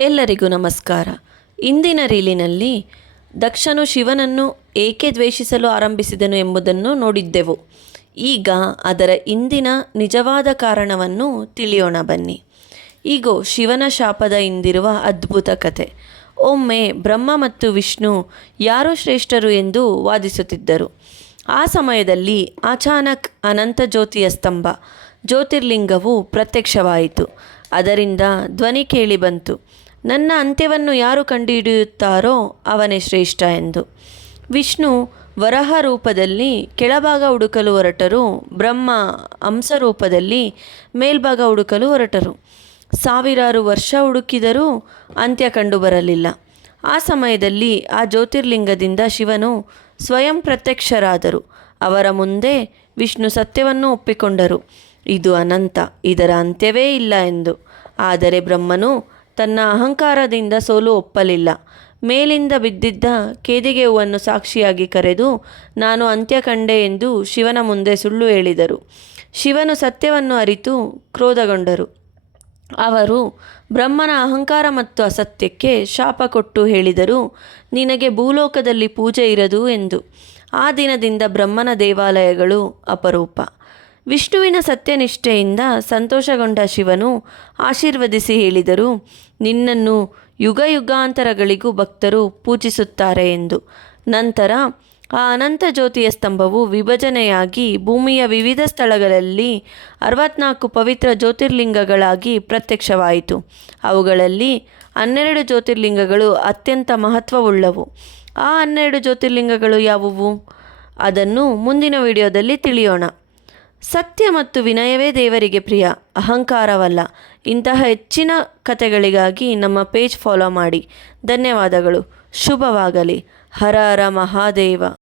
ಎಲ್ಲರಿಗೂ ನಮಸ್ಕಾರ. ಇಂದಿನ ರೀಲಿನಲ್ಲಿ ದಕ್ಷನು ಶಿವನನ್ನು ಏಕೆ ದ್ವೇಷಿಸಲು ಆರಂಭಿಸಿದನು ಎಂಬುದನ್ನು ನೋಡಿದ್ದೆವು. ಈಗ ಅದರ ಇಂದಿನ ನಿಜವಾದ ಕಾರಣವನ್ನು ತಿಳಿಯೋಣ ಬನ್ನಿ. ಈಗೋ ಶಿವನ ಶಾಪದ ಹಿಂದಿರುವ ಅದ್ಭುತ ಕತೆ. ಒಮ್ಮೆ ಬ್ರಹ್ಮ ಮತ್ತು ವಿಷ್ಣು ಯಾರು ಶ್ರೇಷ್ಠರು ಎಂದು ವಾದಿಸುತ್ತಿದ್ದರು. ಆ ಸಮಯದಲ್ಲಿ ಅಚಾನಕ್ ಅನಂತ ಜ್ಯೋತಿಯ ಸ್ತಂಭ ಜ್ಯೋತಿರ್ಲಿಂಗವು ಪ್ರತ್ಯಕ್ಷವಾಯಿತು. ಅದರಿಂದ ಧ್ವನಿ ಕೇಳಿ ಬಂತು, ನನ್ನ ಅಂತ್ಯವನ್ನು ಯಾರು ಕಂಡುಹಿಡಿಯುತ್ತಾರೋ ಅವನೇ ಶ್ರೇಷ್ಠ ಎಂದು. ವಿಷ್ಣು ವರಹ ರೂಪದಲ್ಲಿ ಕೆಳಭಾಗ ಹುಡುಕಲು ಹೊರಟರು. ಬ್ರಹ್ಮ ಹಂಸ ರೂಪದಲ್ಲಿ ಮೇಲ್ಭಾಗ ಹುಡುಕಲು ಹೊರಟರು. ಸಾವಿರಾರು ವರ್ಷ ಹುಡುಕಿದರೂ ಅಂತ್ಯ ಕಂಡುಬರಲಿಲ್ಲ. ಆ ಸಮಯದಲ್ಲಿ ಆ ಜ್ಯೋತಿರ್ಲಿಂಗದಿಂದ ಶಿವನು ಸ್ವಯಂ ಪ್ರತ್ಯಕ್ಷರಾದರು. ಅವರ ಮುಂದೆ ವಿಷ್ಣು ಸತ್ಯವನ್ನು ಒಪ್ಪಿಕೊಂಡರು, ಇದು ಅನಂತ, ಇದರ ಅಂತ್ಯವೇ ಇಲ್ಲ ಎಂದು. ಆದರೆ ಬ್ರಹ್ಮನು ತನ್ನ ಅಹಂಕಾರದಿಂದ ಸೋಲು ಒಪ್ಪಲಿಲ್ಲ. ಮೇಲಿಂದ ಬಿದ್ದಿದ್ದ ಕೇದಿಗೆ ಹೂವನ್ನು ಸಾಕ್ಷಿಯಾಗಿ ಕರೆದು ನಾನು ಅಂತ್ಯ ಕಂಡೆ ಎಂದು ಶಿವನ ಮುಂದೆ ಸುಳ್ಳು ಹೇಳಿದರು. ಶಿವನು ಸತ್ಯವನ್ನು ಅರಿತು ಕ್ರೋಧಗೊಂಡರು. ಅವರು ಬ್ರಹ್ಮನ ಅಹಂಕಾರ ಮತ್ತು ಅಸತ್ಯಕ್ಕೆ ಶಾಪ ಕೊಟ್ಟು ಹೇಳಿದರು, ನಿನಗೆ ಭೂಲೋಕದಲ್ಲಿ ಪೂಜೆ ಇರದು ಎಂದು. ಆ ದಿನದಿಂದ ಬ್ರಹ್ಮನ ದೇವಾಲಯಗಳು ಅಪರೂಪ. ವಿಷ್ಣುವಿನ ಸತ್ಯನಿಷ್ಠೆಯಿಂದ ಸಂತೋಷಗೊಂಡ ಶಿವನು ಆಶೀರ್ವದಿಸಿ ಹೇಳಿದರು, ನಿನ್ನನ್ನು ಯುಗ ಯುಗಾಂತರಗಳಿಗೂ ಭಕ್ತರು ಪೂಜಿಸುತ್ತಾರೆ ಎಂದು. ನಂತರ ಆ ಅನಂತ ಜ್ಯೋತಿಯ ಸ್ತಂಭವು ವಿಭಜನೆಯಾಗಿ ಭೂಮಿಯ ವಿವಿಧ ಸ್ಥಳಗಳಲ್ಲಿ 64 ಪವಿತ್ರ ಜ್ಯೋತಿರ್ಲಿಂಗಗಳಾಗಿ ಪ್ರತ್ಯಕ್ಷವಾಯಿತು. ಅವುಗಳಲ್ಲಿ 12 ಜ್ಯೋತಿರ್ಲಿಂಗಗಳು ಅತ್ಯಂತ ಮಹತ್ವವುಳ್ಳವು. ಆ 12 ಜ್ಯೋತಿರ್ಲಿಂಗಗಳು ಯಾವುವು? ಅದನ್ನು ಮುಂದಿನ ವಿಡಿಯೋದಲ್ಲಿ ತಿಳಿಯೋಣ. ಸತ್ಯ ಮತ್ತು ವಿನಯವೇ ದೇವರಿಗೆ ಪ್ರಿಯ, ಅಹಂಕಾರವಲ್ಲ. ಇಂತಹ ಹೆಚ್ಚಿನ ಕಥೆಗಳಿಗಾಗಿ ನಮ್ಮ ಪೇಜ್ ಫಾಲೋ ಮಾಡಿ. ಧನ್ಯವಾದಗಳು. ಶುಭವಾಗಲಿ. ಹರ ಹರ ಮಹಾದೇವ.